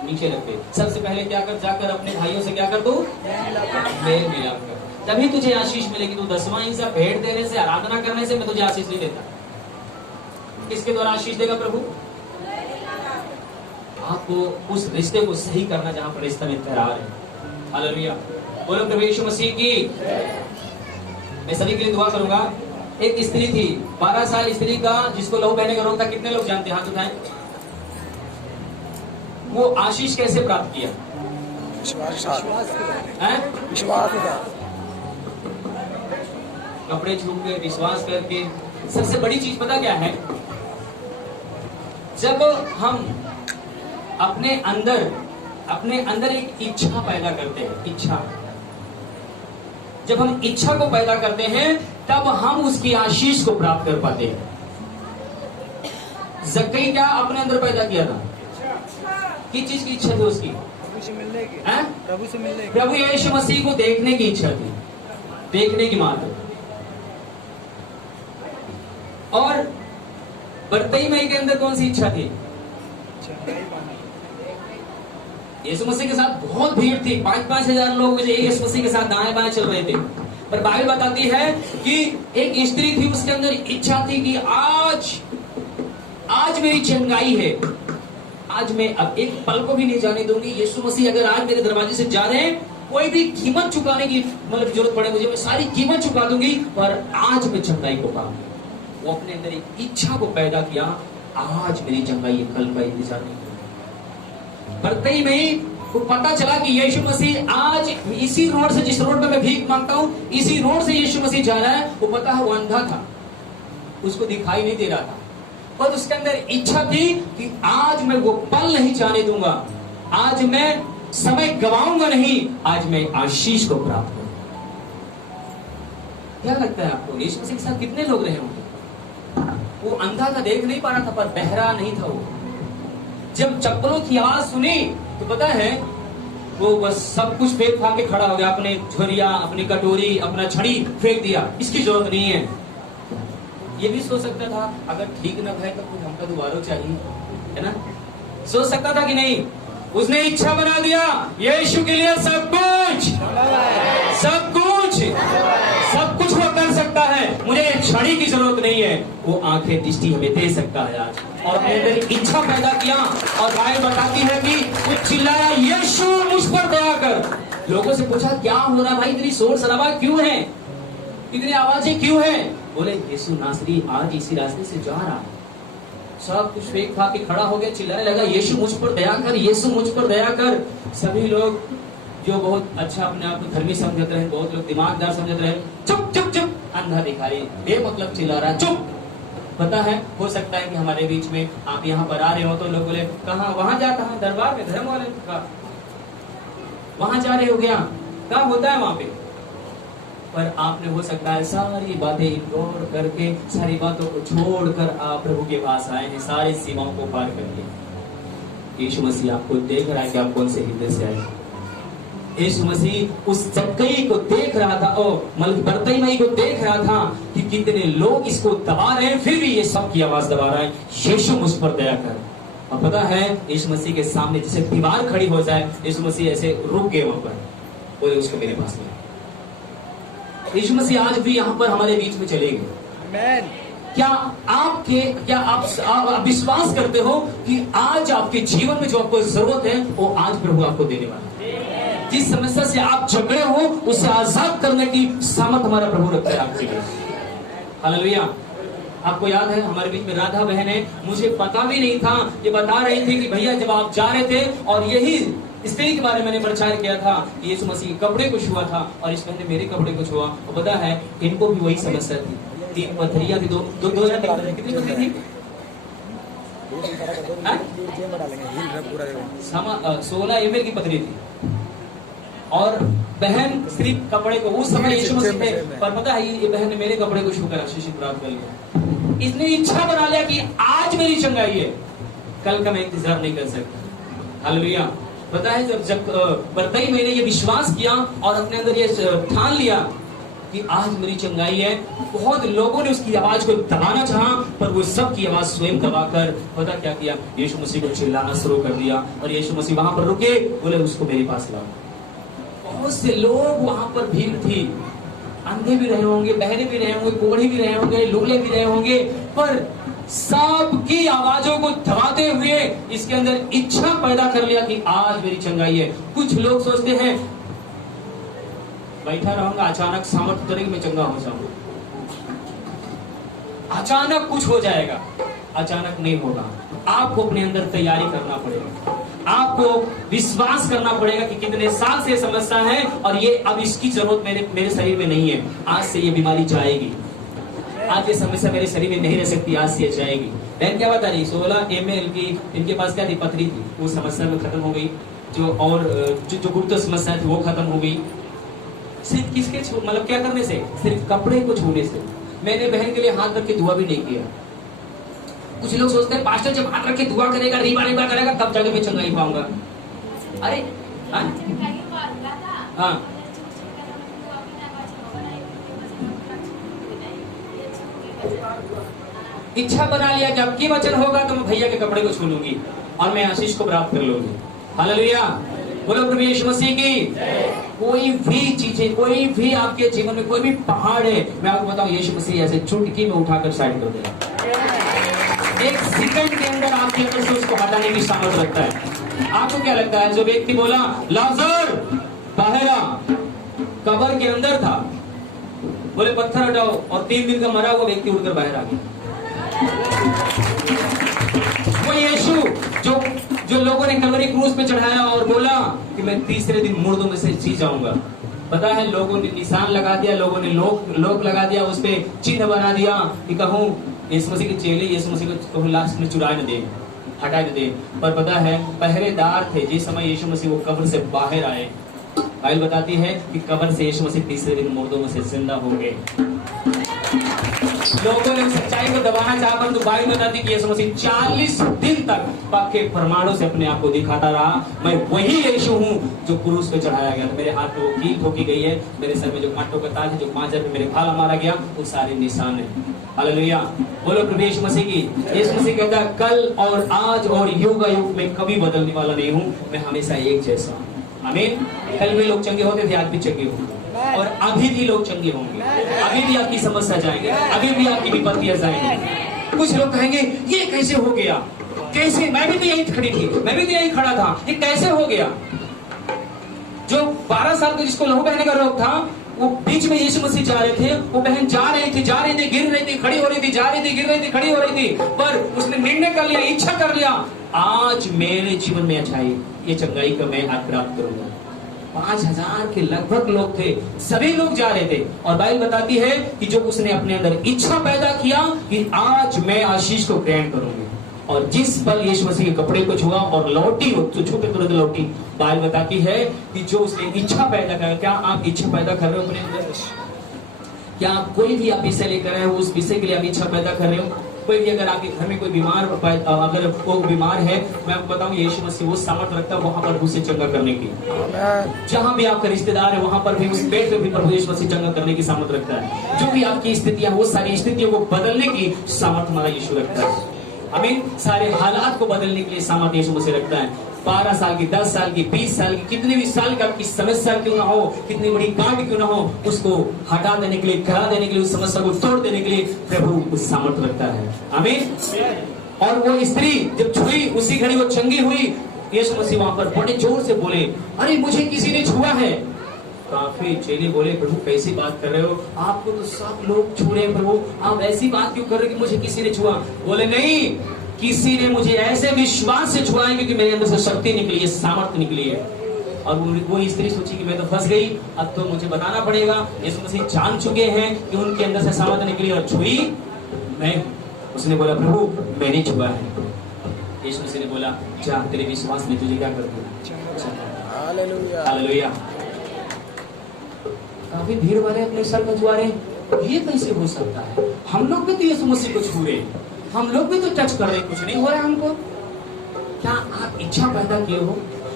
नीचे रख दे। सबसे पहले क्या कर, जाकर अपने भाइयों से क्या कर दो, मेल मिलाप कर, तभी तुझे आशीष मिलेगी। तू 10वां हिस्सा भेंट देने से, आराधना करने से मैं तुझे आशीष नहीं देता। किसके द्वारा आशीष देगा प्रभु? आपको उस रिश्ते को सही करना जहां पर रिश्ता में दरार है। हालेलुया, बोलो प्रभु यीशु मसीह की। मैं सभी के लिए दुआ करूंगा। एक स्त्री थी, 12 साल स्त्री का जिसको लहू बहने का रोग था। कितने लोग जानते हैं? हाथ उठाएं। वो आशीष कैसे प्राप्त किया? विश्वास, कपड़े छू के, विश्वास करके। सबसे बड़ी चीज पता क्या है? जब हम अपने अंदर एक इच्छा पैदा करते हैं, इच्छा, जब हम इच्छा को पैदा करते हैं तब हम उसकी आशीष को प्राप्त कर पाते हैं। जक्कई क्या अपने अंदर पैदा किया था? किस चीज की इच्छा थी उसकी? प्रभु से मिलने की, प्रभु यीशु मसीह को देखने की इच्छा थी, देखने की मात्र। और बर्तई मई के अंदर कौन सी इच्छा थी? यीशु मसीह के साथ बहुत भीड़ थी, 5-5 हजार लोग यीशु मसीह के साथ दाएं बाएं चल रहे थे। पर बाइबल बताती है कि एक स्त्री थी, उसके अंदर इच्छा थी कि आज मेरी चंगाई है, आज मैं अब एक पल को भी नहीं जाने दूंगी। यीशु मसीह अगर आज मेरे दरवाजे से जा रहे हैं, कोई भी कीमत चुकाने की मतलब जरूरत पड़े मुझे, मैं सारी कीमत चुका दूंगी, पर आज मैं चंगाई को पाऊंगी। वो अपने अंदर एक इच्छा को पैदा किया, आज मेरी चंगाई है, कल का इंतजार नहीं। बर्तई में को पता चला कि यीशु मसीह आज इसी रोड से, जिस रोड पे मैं भीख मांगता हूँ, इसी रोड से यीशु मसीह जा रहा है। वो पता है वो अंधा था, उसको दिखाई नहीं दे रहा था, पर उसके अंदर इच्छा थी कि आज मैं वो पल नहीं जाने दूंगा, आज मैं समय गवाऊंगा नहीं, आज मैं आशीष को प्राप्त करूंगा। क्या लगता है आपको यीशु मसीह के साथ कितने लोग रहे होंगे? वो अंधा था, देख नहीं पा रहा था, पर बहरा नहीं था वो। जब चप्पलों की आवाज सुनी तो पता है वो बस सब कुछ फेंक खा के खड़ा हो गया, अपने झोरिया, अपनी कटोरी, अपना छड़ी फेंक दिया, इसकी जरूरत नहीं है। ये भी सोच सकता था अगर ठीक न भाई तो कुछ हमका दोबारा चाहिए, है ना? सोच सकता था कि नहीं? उसने इच्छा बना दिया, यीशु के लिए सब कुछ वो कर सकता है, मुझे छड़ी की जरूरत नहीं है। वो आंखें दृष्टि हमें दे सकता है आज। और अपने अंदर इच्छा पैदा किया, और बाइबल बताती है कि वो चिल्लाया, यीशु मुझ पर दया कर। लोगों से पूछा क्या हो रहा भाई, इतनी शोर शराबा क्यों है, इतनी आवाजें क्यों है? बोले यीशु नासरी आज इसी रास्ते से जा रहा है। सब कुछ फेंक खा के खड़ा हो गया, चिल्लाने लगा, यीशु मुझ पर दया कर, यीशु मुझ पर दया कर। सभी लोग जो बहुत अच्छा अपने आप को धर्मी समझते रहे, बहुत लोग दिमागदार समझते रहे, चुप चुप चुप, अंधा भिखारी बेमतलब चिल्ला रहा है, चुप। पता है, हो सकता है कि हमारे बीच में आप यहाँ पर आ रहे हो तो लोग बोले कहाँ, वहां जाता है दरबार में, धर्म वाले का वहां जा रहे हो गया, क्या होता है वहां पे? पर आपने हो सकता है सारी बातें इग्नोर करके, सारी बातों को छोड़कर आप प्रभु के पास आए हैं, सारी सीमाओं को पार करके। यीशु मसीह आपको देख रहा है कि आप कौन से हृदय से आए। यीशु मसीह उस जक्कई को देख रहा था, बर्तई मई को देख रहा था कि कितने लोग इसको दबा रहे हैं, फिर भी ये सबकी आवाज दबा रहा है, यीशु मुझ पर दया कर। और पता है यीशु मसीह के सामने जैसे दीवार खड़ी हो जाए, यीशु मसीह ऐसे रुक गए वहां पर, बोले उसको मेरे पास में। यीशु मसीह आज भी यहाँ पर हमारे बीच में चलेंगे। क्या आप विश्वास करते हो कि आज आपके जीवन में जो आपको जरूरत है वो आज प्रभु आपको देने वाला है? जिस समस्या से आप झगड़े हो उसे आजाद करने की सामर्थ हमारा प्रभु रखता है आपके लिए। हालेलुया। आपको याद है हमारे बीच में राधा बहन है, मुझे पता भी नहीं था, ये बता रही थी कि भैया जब आप जा रहे थे, और यही स्त्री के बारे में मैंने प्रचार किया था, यीशु मसीह के कपड़े को छुआ था और इस बहन ने मेरे कपड़े को छुआ। और पता है इनको भी वही समस्या थी, 3 पथरियां थी, दो कितनी पथरी थी? 16 ml की पथरी थी। और बहन सिर्फ कपड़े को, उस समय यीशु मसीह थे, पर पता है ये बहन ने मेरे कपड़े को छूकर आशीष प्राप्त कर लिया। इसने इच्छा बना लिया कि आज मेरी चंगाई है, कल का मैं इंतजार नहीं कर सकता। हालेलुया। पता है जब बरतई मैंने ये विश्वास किया और अपने अंदर ये ठान लिया कि आज मेरी चंगाई है, बहुत लोगों ने उसकी आवाज को दबाना चाहा, पर वो सब की आवाज स्वयं दबाकर पता क्या किया, यीशु मसीह को चिल्लाना शुरू कर दिया और यीशु मसीह वहां पर रुके, बोले उसको मेरे पास लाओ। बहुत से लोग वहां पर भीड़ थी, अंधे भी रहे होंगे, बहरे भी रहे होंगे, कोढ़े भी रहे होंगे, लुगले भी रहे होंगे, पर सबकी आवाजों को दबाते हुए इसके अंदर इच्छा पैदा कर लिया कि आज मेरी चंगाई है। कुछ लोग सोचते हैं बैठा रहूंगा, अचानक सामर्थ्य करेगी मैं चंगा हो जाऊंगा, अचानक कुछ हो जाएगा। अचानक नहीं होगा, आपको अपने अंदर तैयारी करना पड़ेगा, आपको विश्वास करना पड़ेगा कि कितने साल से समस्या है और ये अब इसकी जरूरत मेरे शरीर में नहीं है, आज से ये बीमारी जाएगी, आज ये समस्या मेरे शरीर में नहीं रह सकती, आज से ये जाएगी। बहन क्या बता रही, 16 ml की इनके पास क्या थी, पथरी थी, वो समस्या में खत्म हो गई, जो गुप्त समस्या थी वो खत्म हो गई। सिर्फ किसके मतलब क्या करने से, सिर्फ कपड़े को छूने से। मैंने बहन के लिए हाथ रख के दुआ भी नहीं किया। कुछ लोग सोचते हैं पास्टर जब हाथ रख के दुआ करेगा, रीबा करेगा, तब जाके मैं चंगाई पाऊंगा। अरे हाँ इच्छा बना लिया कि अब की वचन होगा तो मैं भैया के कपड़े को छू लूंगी और मैं आशीष को प्राप्त कर लूंगी। हालेलुया, बोलो प्रभु यीशु मसीह की। कोई भी चीजें, कोई भी आपके जीवन में कोई भी पहाड़ है, मैं आपको बताऊं यीशु मसीह ऐसे चुटकी में उठाकर साइड कर देगा। एक सेकंड के अंदर आपके अंदर से उसको हटाने की सामर्थ्य रखता है। आपको क्या लगता है, जो व्यक्ति बोला लाजर बाहर आ, कब्र के अंदर था, बोले पत्थर हटाओ, और 3 दिन का मरा हुआ व्यक्ति उड़कर बाहर आ गया। वो यीशु जो लोगों ने कलवरी क्रूस पे चढ़ाया और बोला कि मैं तीसरे दिन मुर्दों में से जी जाऊंगा। पता है लोगों ने निशान लगा दिया, लोगों ने लोक लगा दिया, उस पे चिन्ह बना दिया कि कहूं यीशु मसीह के चेले यीशु मसीह को कहूं लास्ट में चुराए न दे, हटाए न दे। पर पता है पहरेदार थे, जिस समय यीशु मसीह वो कब्र से बाहर आए, बाइबल बताती है कि कब्र से यीशु मसीह तीसरे दिन मुर्दों में से जिंदा हो गए। लोगों ने सच्चाई को दबाना चाहा, परंतु बाइबल बताती है कि यीशु मसीह 40 दिन तक पक्के प्रमाणों से अपने आप को दिखाता रहा, मैं वही यीशु हूँ जो क्रूस पे चढ़ाया गया। मेरे हाथ पे वो कील ठोकी गई है, मेरे सर में जो कांटों का ताज है, जो मांजर पे मेरे भाला मारा गया, वो सारे निशान है। हालेलुया, बोलो प्रभु यीशु मसीह की। यीशु मसीह कहता है कल और आज और युग युग में कभी बदलने वाला नहीं हूँ, मैं हमेशा एक जैसा हूँ। आमीन। कल भी लोग चंगे होते थे, आज भी चंगे होंगे, और अभी भी लोग चंगे होंगे, अभी भी आपकी समस्या जाएंगे, अभी भी आपकी विपत्तियां जाएंगी। कुछ लोग कहेंगे ये कैसे हो गया, कैसे, मैं भी तो यही खड़ी थी, मैं भी तो यही खड़ा था, ये कैसे हो गया। जो 12 साल का जिसको लहू बहने का रोग था, वो बीच में यीशु मसीह जा रहे थे, वो बहन जा रही थी, गिर रही थी, खड़ी हो रही थी, जा रही थी, गिर रही थी, खड़ी हो रही थी, पर उसने निर्णय कर लिया, इच्छा कर लिया, आज मेरे जीवन में अच्छाई, ये चंगाई का मैं आज प्राप्त करूंगा। 5000 के लगभग लोग थे, सभी लोग जा रहे थे, और बाइबल बताती है कि जो उसने अपने अंदर इच्छा पैदा किया कि आज मैं आशीष को ग्रहण करूंगी, और जिस पल यीशु मसीह के कपड़े को छुआ और लौटी, तो छू के तुरंत लौटी। बाइबल बताती है कि जो उसने इच्छा पैदा किया। क्या आप इच्छा पैदा कर रहे हो अपने अंदर? क्या आप कोई भी आप विषय लेकर आए हो, उस विषय के लिए आप इच्छा पैदा कर रहे हो? कोई भी अगर आपके घर में कोई बीमार, अगर वो बीमार है, मैं आपको बताऊं यीशु मसीह वो सामर्थ्य रखता है वहां पर उसे चंगा करने की। जहां भी आपका रिश्तेदार है वहां पर भी उस पेट पे भी प्रभु यीशु मसीह चंगा करने की सामर्थ्य रखता है। जो भी आपकी स्थितियां, वो सारी स्थितियों को बदलने की सामर्थ्य हमारा यीशु रखता है। आमीन। सारे हालात को बदलने के लिए सामर्थ्य यीशु मसीह रखता है। 12 साल की, 10 साल की, 20 साल की, कितने भी साल का आपकी समस्या क्यों ना हो, कितनी बड़ी गांठ क्यों ना हो, उसको हटा देने के लिए, गिरा देने के लिए, उस समस्या को तोड़ देने के लिए प्रभु उस सामर्थ्य रखता है। आमीन। और वो स्त्री जब छुई, उसी घड़ी वो चंगी हुई। यीशु मसीह वहां पर बड़े जोर से बोले, अरे मुझे किसी ने छुआ है। काफी चेले बोले, प्रभु कैसी बात कर रहे हो, आपको तो सब लोग छू रहे हैं प्रभु, आप ऐसी बात क्यों कर रहे हो कि मुझे किसी ने छुआ? बोले नहीं, किसी ने मुझे ऐसे विश्वास से छुआ है क्योंकि मेरे अंदर से शक्ति निकली है, सामर्थ्य निकली है। और वो स्त्री सोची कि मैं तो फंस गई, अब तो मुझे बताना पड़ेगा। यीशु मसीह जान चुके हैं कि उनके अंदर से सामर्थ्य निकली, और छुई मैं। उसने बोला प्रभु मैंने छुआ है। यीशु मसीह ने बोला जा, तेरे विश्वास ने तुझे क्या कर दिया। हालेलुया। काफी भीड़ वाले अपने सर कचवा रहे, ये कैसे हो सकता है? हम लोग भी तो यीशु मसीह को छू रहे, हम लोग भी तो टच कर रहे, कुछ नहीं हो रहा है हमको। क्या आप इच्छा पैदा किए हो?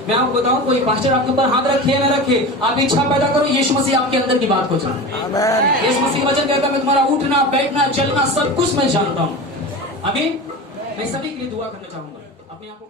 मैं आपको बताऊं, कोई पास्टर आपके ऊपर हाथ रखे या न रखे, आप इच्छा पैदा करो, यीशु मसीह आपके अंदर की बात को जाने। यीशु मसीह वचन कहता है मैं तुम्हारा उठना बैठना चलना सब कुछ मैं जानता हूं। अभी मैं सभी के लिए दुआ करना चाहूंगा। अपने आप को